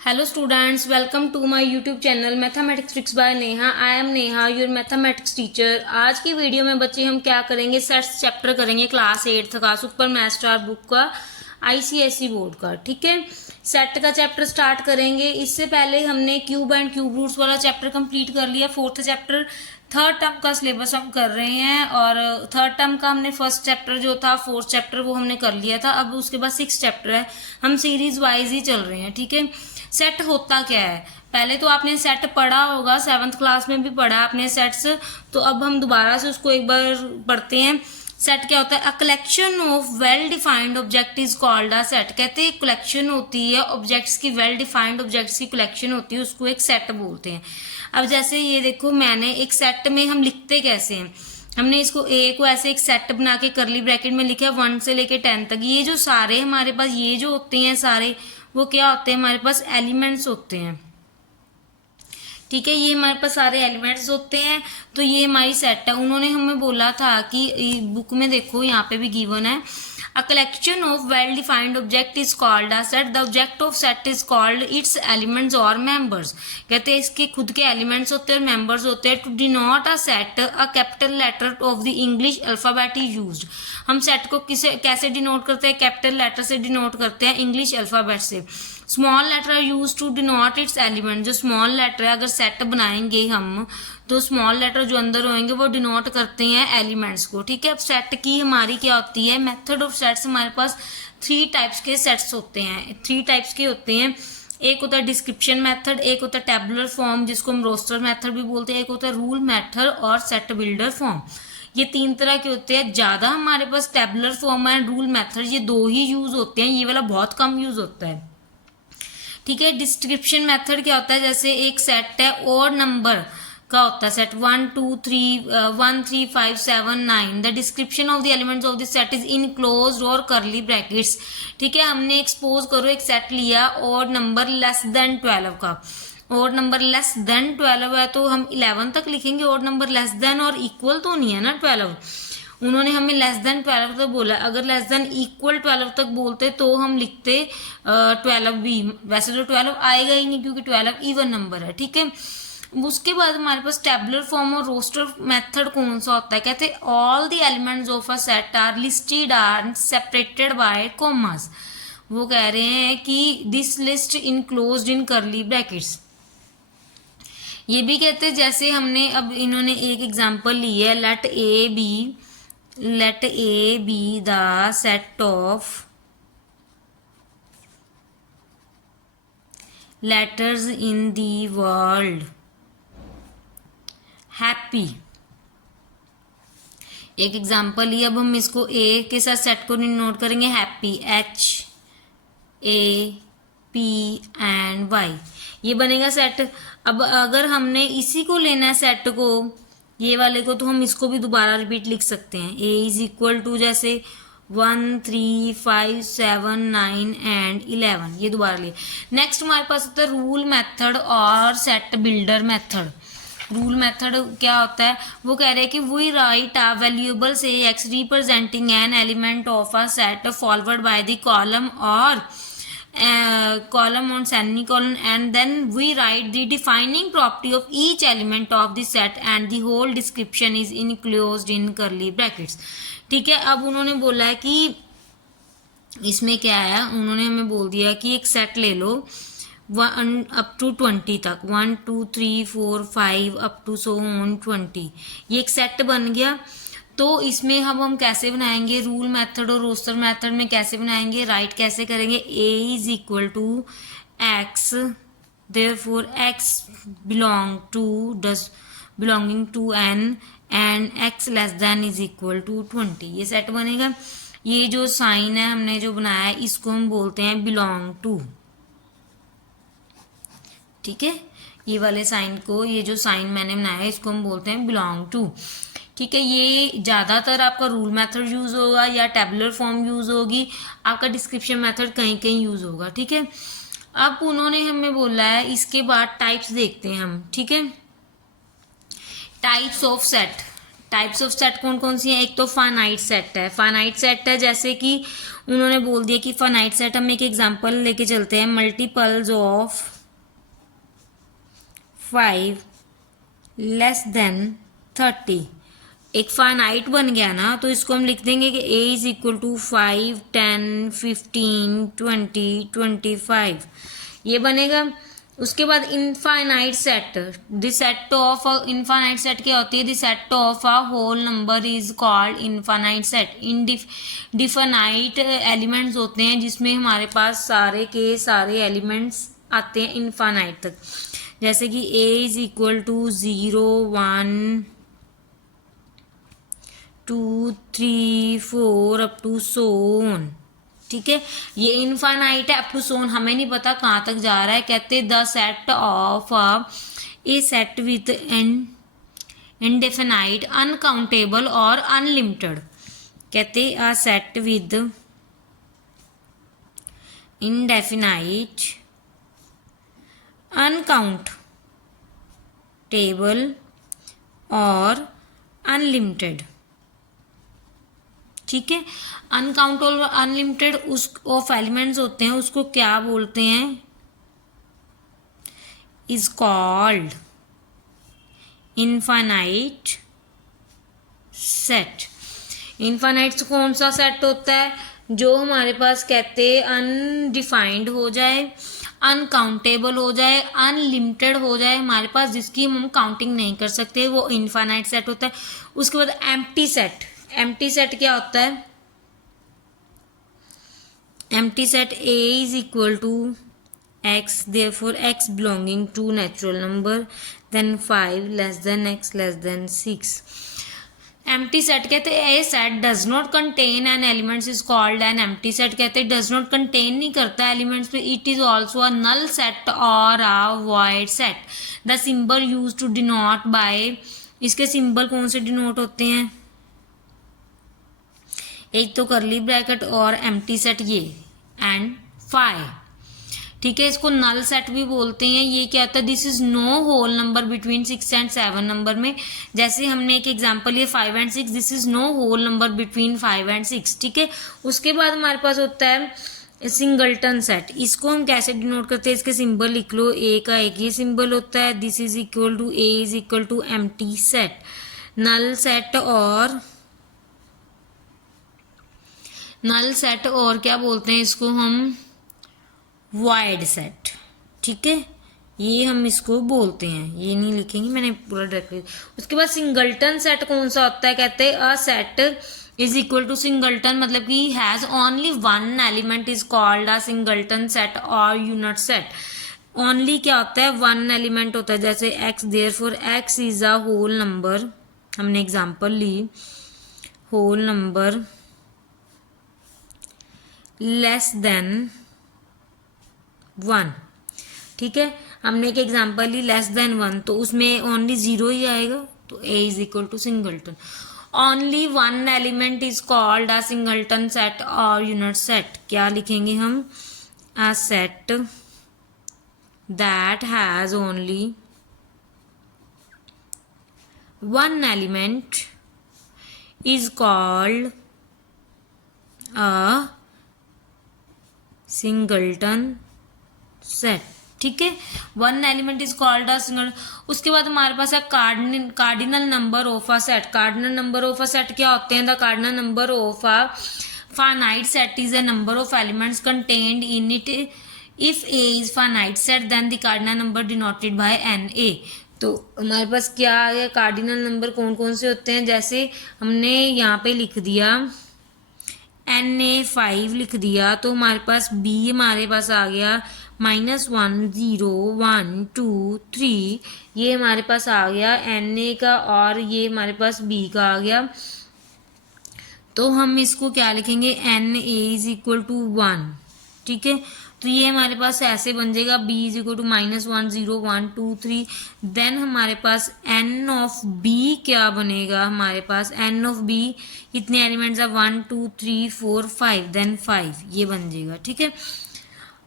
Hello students, welcome to my YouTube channel Mathematics Tricks by Neha. I am Neha, your mathematics teacher। आज की video में बच्चे हम क्या करेंगे, सेट्स चैप्टर करेंगे क्लास 8 का सुपर मैथ स्टार बुक का ICSE बोर्ड का। ठीक है, सेट का चैप्टर स्टार्ट करेंगे। इससे पहले हमने क्यूब एंड क्यूब रूट्स वाला चैप्टर कंप्लीट कर लिया। फोर्थ चैप्टर थर्ड टर्म का सिलेबस हम कर रहे हैं और थर्ड टर्म का हमने फर्स्ट चैप्टर जो था, फोर्थ चैप्टर वो हमने कर लिया था। अब उसके बाद 6 चैप्टर है, हम सीरीज वाइज ही चल रहे हैं। ठीक है, सेट होता क्या है, पहले तो आपने सेट पढ़ा होगा, 7th क्लास में भी पढ़ा आपने सेट्स। तो अब हम दोबारा से उसको एक बार पढ़ते हैं। सेट क्या होता है? A collection of well defined object is called a set. कहते हैं कलेक्शन होती है ऑब्जेक्ट्स की, वेल डिफाइंड ऑब्जेक्ट्स की कलेक्शन होती है, उसको एक सेट बोलते हैं। अब जैसे ये देखो, मैंने एक सेट में हम लिखते कैसे हैं, हमने इसको ए को ऐसे एक सेट बना के करली ब्रैकेट में लिखा है 1 से लेके 10 तक। ये जो सारे हमारे पास ये जो होते हैं सारे, वो क्या होते हैं? हमारे पास एलिमेंट्स होते हैं। ठीक है, ये हमारे पास सारे एलिमेंट्स होते हैं। तो ये हमारी सेट है। उन्होंने हमें बोला था कि बुक में देखो यहाँ पे भी गिवन है, a collection of well defined object is called a set. The object of set is called its elements और मेंबर्स। कहते हैं इसके खुद के एलिमेंट्स होते हैं और मेंबर्स होते हैं। To denote a set, a capital letter of the English alphabet is used. हम सेट को कैसे डिनोट करते हैं? कैपिटल लेटर से डिनोट करते हैं, इंग्लिश अल्फाबेट से। Small letter are use to denote its element. जो स्मॉल लेटर है, अगर सेट बनाएंगे हम तो स्मॉल लेटर जो अंदर होंगे वो डिनोट करते हैं एलिमेंट्स को। ठीक है, अब सेट की हमारी क्या होती है? मेथड ऑफ सेट्स हमारे पास 3 टाइप्स के सेट्स होते हैं। 3 टाइप्स के होते हैं। एक होता है डिस्क्रिप्शन मेथड, एक होता है टेबुलर फॉर्म जिसको हम रोस्टर मेथड भी बोलते हैं, एक होता है रूल मेथड और सेट बिल्डर फॉर्म। ये 3 तरह के होते हैं। ज़्यादा हमारे पास tabular form and rule method, ये 2 ही यूज होते हैं। ये वाला बहुत कम यूज होता है। ठीक है, डिस्क्रिप्शन मेथड क्या होता है? जैसे एक सेट है और नंबर का होता है set 1 2 3 1 3 5 7 9। The description of the elements of the set is in closed और करली ब्रैकेट्स। ठीक है, हमने एक्सपोज करो एक सेट लिया और नंबर लेस देन 12 का, और नंबर लेस देन 12 है तो हम 11 तक लिखेंगे। और नंबर लेस देन और इक्वल तो नहीं है ना 12। उन्होंने हमें लेस देन 12 तक बोला। अगर लेस देन इक्वल 12 तक बोलते तो हम लिखते 12 भी। वैसे तो 12 आएगा ही नहीं क्योंकि 12 इवन नंबर है। ठीक है, उसके बाद हमारे पास टेबुलर फॉर्म और रोस्टर मेथड कौन सा होता है? कहते हैं all the elements of a set are listed and separated by commas. वो कह रहे हैं कि दिस लिस्ट इनक्लोज्ड इन करली ब्रैकेट्स। ये भी कहते हैं, जैसे हमने अब इन्होंने एक एग्जांपल ली है, let A be the set of letters in the world happy. एक एग्जांपल ही, अब हम इसको ए के साथ सेट को नोट करेंगे, हैप्पी HAPPY, ये बनेगा सेट। अब अगर हमने इसी को लेना है सेट को, ये वाले को, तो हम इसको भी दोबारा रिपीट लिख सकते हैं। ए इज इक्वल टू जैसे 1 3 5 7 9 एंड 11, ये दोबारा लिए। नेक्स्ट हमारे पास होता है रूल मेथड और set builder method. Rule method क्या होता है? वो कह रहे हैं कि वी राइट अ वैल्यूएबल से x representing an element of a set forward by the column और column on semicolon, and then we write the defining property of each element of the set and the whole description is enclosed in curly brackets। ठीक है, अब उन्होंने बोला है कि इसमें क्या है, उन्होंने हमें बोल दिया कि एक सेट ले लो 1 अप टू 20 तक, 1 2 3 4 5 अप टू सो ऑन 20। ये एक सेट बन गया। तो इसमें हम कैसे बनाएंगे? रूल मेथड और रोस्टर मेथड में कैसे बनाएंगे? राइट कैसे करेंगे? A is equal to X, therefore X belonging to N and X less than is equal to 20। ये सेट बनेगा। ये जो साइन है हमने जो बनाया है, इसको हम बोलते हैं बिलोंग टू। ठीक है, ये वाले साइन को, ये जो साइन मैंने बनाया है, इसको हम बोलते हैं बिलोंग टू। ठीक है, ये ज़्यादातर आपका रूल मेथड यूज़ होगा या टेबुलर फॉर्म यूज़ होगी, आपका डिस्क्रिप्शन मेथड कहीं कहीं यूज़ होगा। ठीक है, अब उन्होंने हमें बोला है, इसके बाद टाइप्स देखते हैं हम। ठीक है, टाइप्स ऑफ सेट कौन कौन सी हैं? एक तो फाइनाइट सेट है। फाइनाइट सेट है जैसे कि उन्होंने बोल दिया कि फाइनाइट सेट, हम एक एग्जांपल लेके चलते हैं, मल्टीपल्स ऑफ 5 लेस देन 30 एक फाइनाइट बन गया ना, तो इसको हम लिख देंगे कि a इज इक्वल टू 5, 10, 15, 20, 25 ये बनेगा। उसके बाद infinite set, the set of infinite set क्या होती है, the set of a whole number is called infinite set. Definite elements होते हैं जिसमें हमारे पास सारे के सारे एलिमेंट्स आते हैं इनफाइनाइट तक, जैसे कि a is equal to 0, 1, 2, 3, 4 up to so on. ठीक है, ये इनफाइनाइट है, अप टू सोन हमें नहीं पता कहाँ तक जा रहा है। कहते हैं the set of A set with indefinite, uncountable और अनलिमिटेड। कहते हैं a set with indefinite, uncountable और अनलिमिटेड। ठीक है, अनकाउंटेबल अनलिमिटेड उस ऑफ एलिमेंट्स होते हैं, उसको क्या बोलते हैं, is called infinite set. Infinite कौन सा सेट होता है, जो हमारे पास कहते हैं अनडिफाइंड हो जाए, अनकाउंटेबल हो जाए, अनलिमिटेड हो जाए, हमारे पास जिसकी हम काउंटिंग नहीं कर सकते, वो इनफाइनाइट सेट होता है। उसके बाद एम्प्टी सेट। एम्प्टी सेट क्या होता है, empty set a is equal to x, therefore x belonging to natural number, then 5 less than x less than 6। Empty set कहते हैं a set does not contain an elements is called an empty set. कहते हैं does not contain नहीं करता elements पे, it is also a null set और a void set. The symbol use to denote by, इसके symbol कौन से denote होते हैं, एक तो करली ब्रैकेट और एम्प्टी सेट ये एंड 5। ठीक है, इसको नल सेट भी बोलते हैं। ये क्या होता है, this is no whole number between 6 and 7 number में। जैसे हमने एक एग्जांपल ये 5 and 6, this is no whole number between 5 and 6। ठीक है, उसके बाद हमारे पास होता है सिंगलटन सेट। इसको हम कैसे डिनोट करते हैं, इसके सिंबल लिख लो, ए का एक ये सिंबल होता है, this is equal to A is equal to empty set. Null set और क्या बोलते हैं इसको हम, वाइड सेट। ठीक है, ये हम इसको बोलते हैं, ये नहीं लिखेंगे, मैंने पूरा डायरेक्टली। उसके बाद सिंगलटन सेट कौन सा होता है, कहते हैं a set is equal to singleton, मतलब कि has only one element is called a singleton set और यूनिट सेट। ओनली क्या होता है, वन एलिमेंट होता है, जैसे x, therefore x is a whole number, हमने एग्जांपल ली, होल नंबर लेस देन 1। ठीक है, हमने एक एग्जांपल ली लेस देन 1, तो उसमें ओनली 0 ही आएगा, तो a is equal to singleton. Only one element is called a singleton set और यूनिट सेट। क्या लिखेंगे हम, a set that has only one element is called a singleton set. ठीक है, one element is called a single. उसके बाद हमारे पास है cardinal number of a set. Cardinal number of a set क्या होते हैं, the cardinal number of a finite set is a number of elements contained in it. If A is finite set then the cardinal number denoted by N A. तो हमारे पास क्या है, cardinal number कौन कौन से होते हैं, जैसे हमने यहाँ पे लिख दिया Na5 लिख दिया, तो हमारे पास b हमारे पास आ गया -1, 0, 1, 2, 3, ये हमारे पास आ गया Na का, और ये हमारे पास b का आ गया। तो हम इसको क्या लिखेंगे, Na इज इक्वल टू 1। ठीक है, तो ये हमारे पास ऐसे बन जाएगा, b is equal to -1, 0, 1, 2, 3। Then हमारे पास n ऑफ b क्या बनेगा, हमारे पास n ऑफ b कितने एलिमेंट्स है, 1, 2, 3, 4, 5, देन 5 ये बन जाएगा। ठीक है,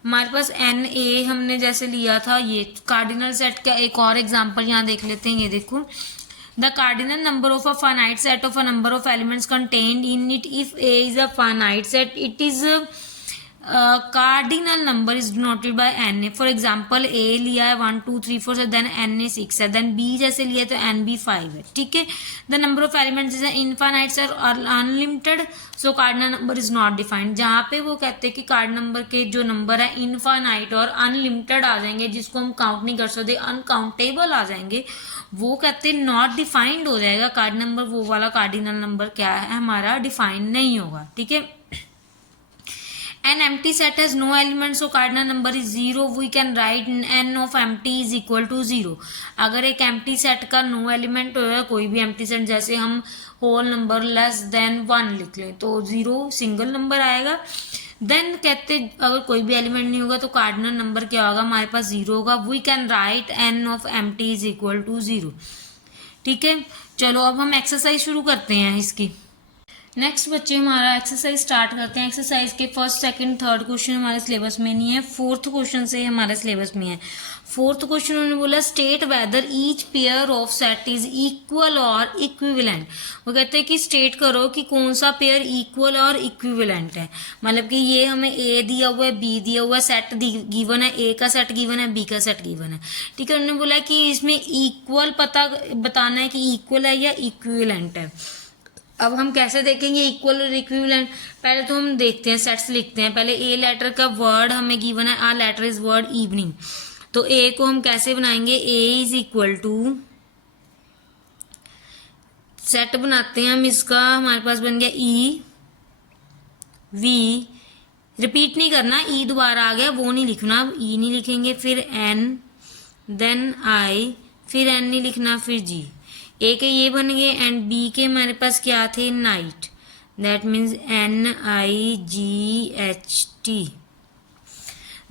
हमारे पास Na हमने जैसे लिया था, ये कार्डिनल सेट का एक और एग्जांपल यहाँ देख लेते हैं। ये देखो, the cardinal number of a finite set of a number of elements contained in it if A is a finite set it is cardinal number is denoted by N A. For example A लिया है 1 2 3 4 से then N A 6 है, then B जैसे लिया तो N B 5 है. ठीक है. The number of elements is infinite और unlimited, so cardinal number is not defined. जहाँ पे वो कहते हैं कि कार्डिनल नंबर के जो नंबर है इनफाइनाइट और अनलिमिटेड आ जाएंगे, जिसको हम काउंट नहीं कर सकते, अनकाउंटेबल आ जाएंगे, वो कहते हैं नॉट डिफाइंड हो जाएगा कार्डिनल नंबर. वो वाला कार्डिनल नंबर क्या है हमारा, डिफाइंड नहीं होगा. ठीक है. An empty set has no elements, so cardinal number is 0. We can write n of empty is equal to 0. अगर एक empty set का no element होगा, कोई भी empty set, जैसे हम whole number less than 1 लिख लें तो 0 सिंगल नंबर आएगा. देन कहते अगर कोई भी एलिमेंट नहीं होगा तो कार्डिनल नंबर क्या होगा, हमारे पास 0 होगा. We can write n of empty is equal to 0. ठीक है. चलो अब हम एक्सरसाइज शुरू करते हैं इसकी. नेक्स्ट बच्चे हमारा एक्सरसाइज स्टार्ट करते हैं. एक्सरसाइज के फर्स्ट सेकंड थर्ड क्वेश्चन हमारे सिलेबस में नहीं है, फोर्थ क्वेश्चन से हमारे सिलेबस में है. फोर्थ क्वेश्चन उन्होंने बोला state whether each pair of set is equal और इक्विवेलेंट. वो कहते हैं कि स्टेट करो कि कौन सा पेयर इक्वल और इक्विवेलेंट है. मतलब कि ये हमें ए दिया हुआ है, बी दिया हुआ है, सेट गिवन है, ए का सेट गिवन है, बी का सेट गिवन है. ठीक है. उन्होंने बोला कि इसमें इक्वल बताना है कि इक्वल है या इक्विवेलेंट है. अब हम कैसे देखेंगे इक्वल और इक्विवेलेंट, पहले तो हम देखते हैं सेट्स लिखते हैं. पहले ए लेटर का वर्ड हमें गिवन है, a letter is word evening. तो ए को हम कैसे बनाएंगे, A is equal to set बनाते हैं हम इसका, हमारे पास बन गया ई वी, रिपीट नहीं करना, ई दोबारा आ गया वो नहीं लिखना, अब ई नहीं लिखेंगे, फिर एन, देन आई, फिर एन नहीं लिखना, फिर जी. ए के ये बन गए एंड बी के हमारे पास क्या थे, नाइट, दैट मीन्स NIGHT.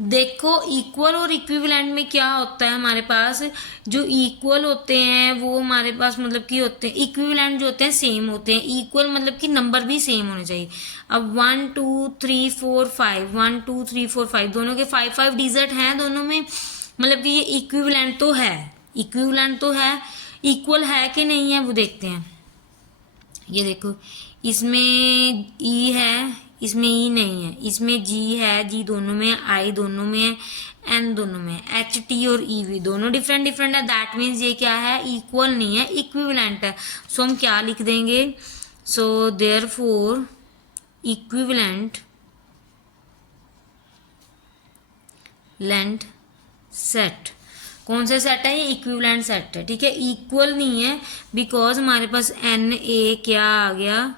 देखो इक्वल और इक्विवेलेंट में क्या होता है हमारे पास, जो इक्वल होते हैं वो हमारे पास मतलब कि होते हैं, इक्विवेलेंट जो होते हैं सेम होते हैं, इक्वल मतलब कि नंबर भी सेम होने चाहिए. अब 1 2 3 4 5 1 2 3 4 5 दोनों के 5 डिजिट हैं दोनों में, मतलब कि ये इक्विवेलेंट तो है, इक्विवेलेंट तो है. इक्वल है कि नहीं है वो देखते हैं. ये देखो इसमें ई है, इसमें ई नहीं है, इसमें जी है, जी दोनों में, आई दोनों में है, एन दोनों में, HT और EV दोनों डिफरेंट डिफरेंट है. दैट मीन्स ये क्या है, इक्वल नहीं है, इक्विवेलेंट है. सो हम क्या लिख देंगे, so therefore equivalent length set. कौन सा सेट है, ये इक्विवेलेंट सेट है. ठीक है. इक्वल नहीं है बिकॉज हमारे पास NA क्या आ गया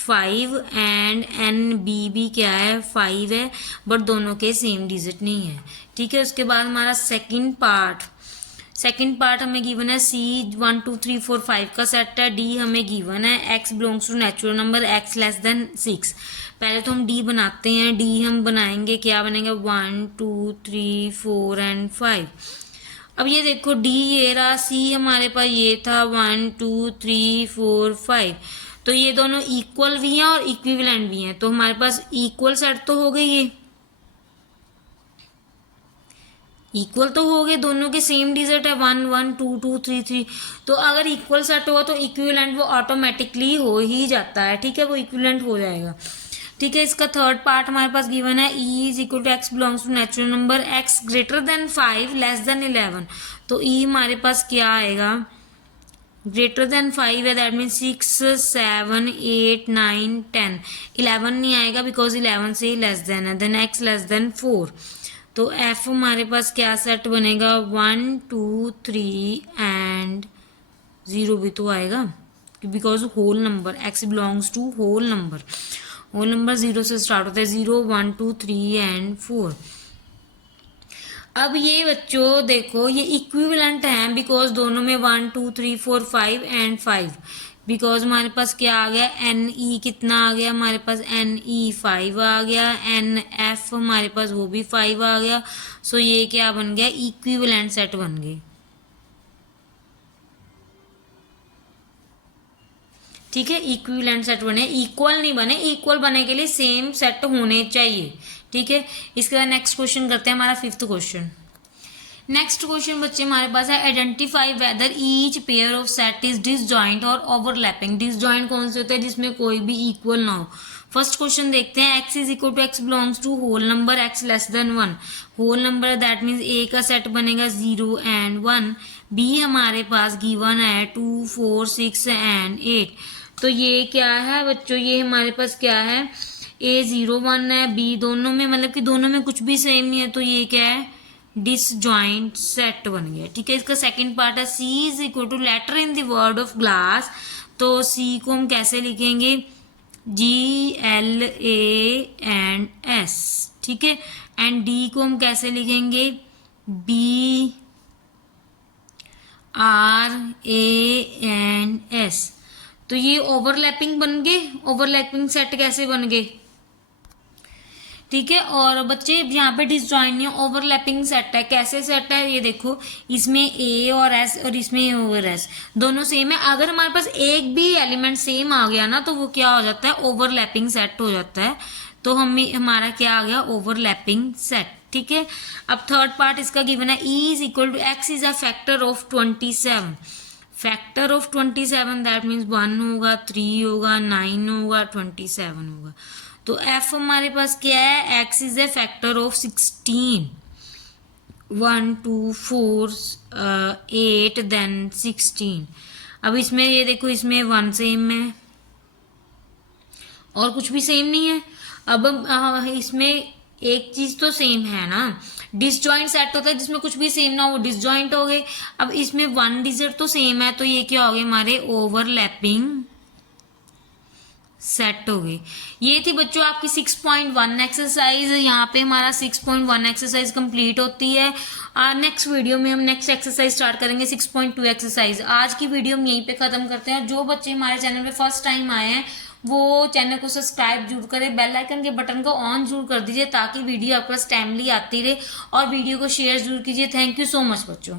5 एंड NB भी क्या है 5 है, बट दोनों के सेम डिजिट नहीं है. ठीक है. उसके बाद हमारा सेकंड पार्ट हमें गिवन है C 1 2 3 4 5 का सेट है. D हमें गिवन है X belongs to natural number X less than 6. पहले तो हम D बनाते हैं. D हम बनाएंगे, क्या बनेगा 1 2 3 4 एंड 5. अब ये देखो D ये रहा, C हमारे पास ये था 1 2 3 4 5. तो ये दोनों इक्वल भी हैं और इक्विवेलेंट भी हैं, तो हमारे पास इक्वल सेट तो हो गई, ये इक्वल तो हो गए, दोनों के सेम डिजिट है 1 1 2 2 3 3. तो अगर इक्वल सेट हुआ तो इक्विवेलेंट वो ऑटोमेटिकली हो ही जाता है. ठीक है. वो इक्विवेलेंट हो जाएगा. ठीक है. इसका थर्ड पार्ट हमारे पास गिवन है E is equal to X belongs to natural number X greater than 5 less than 11. तो E हमारे पास क्या आएगा, ग्रेटर देन 5 है, दैट मीन 6 7 8 9 10. 11 नहीं आएगा बिकॉज 11 से ही लेस देन है. Then X less than 4. तो F हमारे पास क्या सेट बनेगा 1 2 3 एंड 0 भी तो आएगा because whole number X belongs to whole number. Whole number 0 से स्टार्ट होता है, 0 1 2 3 एंड 4. अब ये बच्चों देखो ये इक्विवेलेंट हैं बिकॉज दोनों में 1 2 3 4 5 एंड 5. बिकॉज हमारे पास क्या आ गया, NE कितना आ गया हमारे पास, NE 5 आ गया, NF हमारे पास वो भी 5 आ गया. सो ये क्या बन गया, इक्विवेलेंट सेट बन गए. ठीक है. इक्विवेलेंट सेट बने, इक्वल नहीं बने. इक्वल बने के लिए सेम सेट होने चाहिए. ठीक है. इसके बाद नेक्स्ट क्वेश्चन करते हैं, हमारा फिफ्थ क्वेश्चन. नेक्स्ट क्वेश्चन बच्चे हमारे पास है identify whether each pair of set is disjoint और ओवरलैपिंग। डिसजॉइंट कौन से होते हैं? जिसमें कोई भी इक्वल ना हो। फर्स्ट क्वेश्चन देखते हैं, x is equal to x belongs to whole number x less than 1। Whole number that means a का सेट बनेगा 0 एंड 1। b हमारे पास गिवन है 2 4 6 एंड 8। तो ये क्या है बच्चों? ये हमारे पास क्या है? a 0 1 है, b दोनों में मतलब कि दोनों में कुछ भी सेम नहीं है, तो ये क्या है? डिसजॉइंट सेट बन गया। ठीक है, इसका सेकंड पार्ट है c is equal to letter in the word of glass. तो c को हम कैसे लिखेंगे? GLAS। ठीक है, एंड d को हम कैसे लिखेंगे? BRANS। तो ये ओवरलैपिंग बन गए। ओवरलैपिंग सेट कैसे बन गए? ठीक है, और बच्चे यहाँ पे डिसजॉइंट नहीं, ओवरलैपिंग सेट है। कैसे सेट है? ये देखो, इसमें A और S और इसमें A और S दोनों सेम है। अगर हमारे पास एक भी एलिमेंट सेम आ गया ना, तो वो क्या हो जाता है? ओवरलैपिंग सेट हो जाता है। तो हमारा क्या आ गया? Overlapping set. ठीक है, अब थर्ड पार्ट इसका गिवन है, E is equal to x is a factor of 27। Factor of 27 that means 1 होगा, 3 होगा, 9 होगा, 27 होगा। तो f हमारे पास क्या है? x is a factor of 16। 1 2 4 8 then 16। अब इसमें ये देखो, इसमें 1 सेम है और कुछ भी सेम नहीं है। अब इसमें एक चीज तो सेम है ना। डिसजॉइंट सेट होता है जिसमें कुछ भी सेम ना हो, डिसजॉइंट हो गए। अब इसमें 1 डिजिट तो सेम है, तो ये क्या हो गए? हमारे ओवरलैपिंग सेट हो गई। ये थी बच्चों आपकी 6.1 एक्सरसाइज। यहाँ पे हमारा 6.1 एक्सरसाइज कंप्लीट होती है। नेक्स्ट वीडियो में हम नेक्स्ट एक्सरसाइज स्टार्ट करेंगे 6.2 एक्सरसाइज। आज की वीडियो हम यहीं पे खत्म करते हैं। जो बच्चे हमारे चैनल पे फर्स्ट टाइम आए हैं वो चैनल को सब्सक्राइब जरूर करें, बेल आइकन के बटन को ऑन जरूर कर दीजिए ताकि वीडियो आपके पास टाइमली आती रहे, और वीडियो को शेयर जरूर कीजिए। थैंक यू सो मच बच्चों।